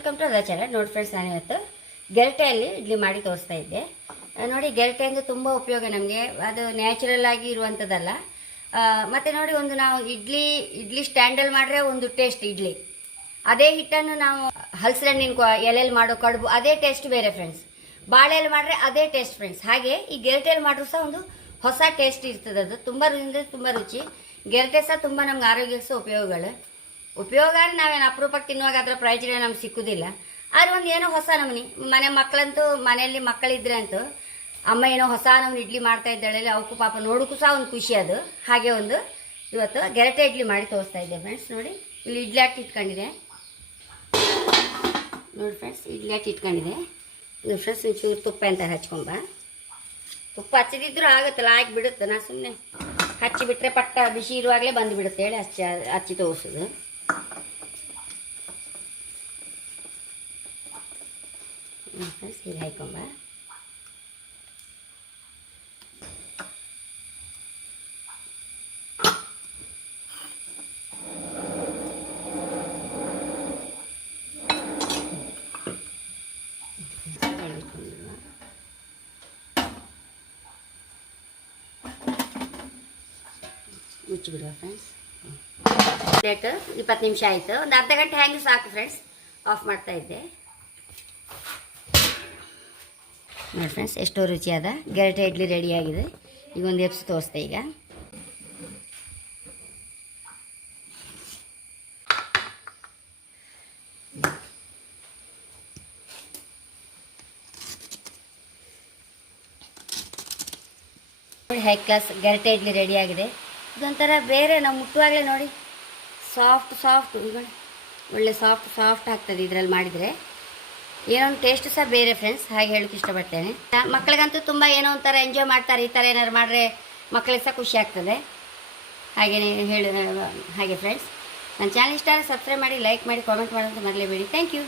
Welcome to the channel. ನೋಡಿ friends, ನಾನು ಇವತ್ತು ಗೆರಟೆಯಲ್ಲಿ ಇಡ್ಲಿ ಮಾಡಿ ತೋರಿಸ್ತಾ ಇದ್ದೆ. ನೋಡಿ, ಗೆರಟೆಯಿಂದ ತುಂಬ ಉಪಯೋಗ ನಮಗೆ. ಅದು ನ್ಯಾಚುರಲ್ ಆಗಿ ಇರುವಂಥದ್ದಲ್ಲ. ಮತ್ತು ನೋಡಿ, ಒಂದು ನಾವು ಇಡ್ಲಿ ಸ್ಟ್ಯಾಂಡಲ್ಲಿ ಮಾಡಿದ್ರೆ ಒಂದು ಟೇಸ್ಟ್ ಇಡ್ಲಿ. ಅದೇ ಹಿಟ್ಟನ್ನು ನಾವು ಹಲಸಿನಣ್ಣಿನ ಎಲೆಯಲ್ಲಿ ಮಾಡೋ ಕಡುಬು, ಅದೇ ಟೇಸ್ಟ್ ಬೇರೆ ಫ್ರೆಂಡ್ಸ್. ಬಾಳೆಯಲ್ಲಿ ಮಾಡಿದ್ರೆ ಅದೇ ಟೇಸ್ಟ್ ಫ್ರೆಂಡ್ಸ್. ಹಾಗೆ ಈ ಗೆರಟೆಯಲ್ಲಿ ಮಾಡಿದ್ರು ಸಹ ಒಂದು ಹೊಸ ಟೇಸ್ಟ್ ಇರ್ತದೆ. ಅದು ತುಂಬ ರುಚಿ. ಗೆರಟೆ ಸಹ ತುಂಬ ನಮ್ಗೆ ಆರೋಗ್ಯಕ್ಕೆ ಸಹ ಉಪಯೋಗ. ನಾವೇನು ಅಪರೂಪಕ್ಕೆ ತಿನ್ನುವಾಗ ಅದರ ಪ್ರಯೋಜನ ನಮ್ಗೆ ಸಿಕ್ಕುದಿಲ್ಲ. ಆದ್ರೆ ಒಂದು ಏನೋ ಹೊಸ ನಮೂನಿ. ಮಕ್ಕಳಂತೂ ಮನೆಯಲ್ಲಿ ಮಕ್ಕಳಿದ್ರೆ ಅಂತೂ ಅಮ್ಮ ಏನೋ ಹೊಸ ನಮ್ಗೆ ಇಡ್ಲಿ ಮಾಡ್ತಾ ಇದ್ದಾಳೆ, ಅವಕ್ಕೂ ಪಾಪ ನೋಡೋಕ್ಕೂ ಸಹ ಒಂದು ಖುಷಿ. ಅದು ಹಾಗೆ ಒಂದು ಇವತ್ತು ಗೆರಟೆ ಇಡ್ಲಿ ಮಾಡಿ ತೋರಿಸ್ತಾ ಇದ್ದೆ ಫ್ರೆಂಡ್ಸ್. ನೋಡಿ, ಇಲ್ಲಿ ಇಡ್ಲಿ ಹಾಕಿ ಇಟ್ಕೊಂಡಿದೆ. ನೋಡಿ ಫ್ರೆಂಡ್ಸ್, ಇಡ್ಲಿ ಹಾಕಿ ಇಟ್ಕೊಂಡಿದೆ. ಇದು ಫ್ರೆಂಡ್ಸ್, ಚೂರು ತುಪ್ಪ ಅಂತ ಹಚ್ಕೊಂಬ. ತುಪ್ಪ ಹಚ್ಚಿದಿದ್ರು ಆಗುತ್ತಲ್ಲ, ಹಾಕಿ ಬಿಡುತ್ತೆ. ನಾ ಸುಮ್ಮನೆ ಹಚ್ಚಿಬಿಟ್ರೆ ಪಟ್ಟ ಬಿಸಿ ಇರುವಾಗಲೇ ಬಂದು ಬಿಡುತ್ತೆ ಹೇಳಿ ಹಚ್ಚಿ ತೋರಿಸೋದು. ಫ್ರೆಂಡ್ಸ್, ಇದು ಹಾಕೊಂಬ. ಮುಚ್ಚಿಬಿಡುವ ಫ್ರೆಂಡ್ಸ್. ಪ್ಲೇಟ್ 20 ನಿಮಿಷ ಆಯಿತು. ಒಂದು ಅರ್ಧ ಗಂಟೆ ಹ್ಯಾಂಗೆ ಸಾಕು ಫ್ರೆಂಡ್ಸ್. ಆಫ್ ಮಾಡ್ತಾ ಇದ್ದೆ. ನೋಡಿ ಫ್ರೆಂಡ್ಸ್, ಎಷ್ಟೋ ರುಚಿಯಾದ ಗೆರಟೆ ಇಡ್ಲಿ ರೆಡಿಯಾಗಿದೆ. ಈಗ ಒಂದು ಎಪ್ಸ್ ತೋರಿಸ್ತೆ. ಈಗ ಹೈ ಕ್ಲಾಸ್ ಗೆರಟೆ ಇಡ್ಲಿ ರೆಡಿಯಾಗಿದೆ. ಇದೊಂಥರ ಬೇರೆ, ನಾವು ಮುಟ್ಟುವಾಗಲೇ ನೋಡಿ ಸಾಫ್ಟ್ ಈಗ ಒಳ್ಳೆ ಸಾಫ್ಟ್ ಆಗ್ತದೆ ಇದರಲ್ಲಿ ಮಾಡಿದರೆ. ಏನೋ ಒಂದು ಟೇಸ್ಟ್ ಸಹ ಬೇರೆ ಫ್ರೆಂಡ್ಸ್. ಹಾಗೆ ಹೇಳೋಕ್ಕೆ ಇಷ್ಟಪಡ್ತೇನೆ. ಮಕ್ಕಳಿಗಂತೂ ತುಂಬ ಏನೋ ಒಂಥರ ಎಂಜಾಯ್ ಮಾಡ್ತಾರೆ. ಈ ಥರ ಏನಾದ್ರು ಮಾಡಿದ್ರೆ ಮಕ್ಕಳಿಗೆ ಸಹ ಖುಷಿ ಆಗ್ತದೆ. ಹಾಗೆ ಫ್ರೆಂಡ್ಸ್, ನನ್ನ ಚಾನಲ್ ಇಷ್ಟ ಆದರೆ ಸಬ್ಸ್ಕ್ರೈಬ್ ಮಾಡಿ, ಲೈಕ್ ಮಾಡಿ, ಕಾಮೆಂಟ್ ಮಾಡೋದು ಮರಲೇಬೇಡಿ. Thank you.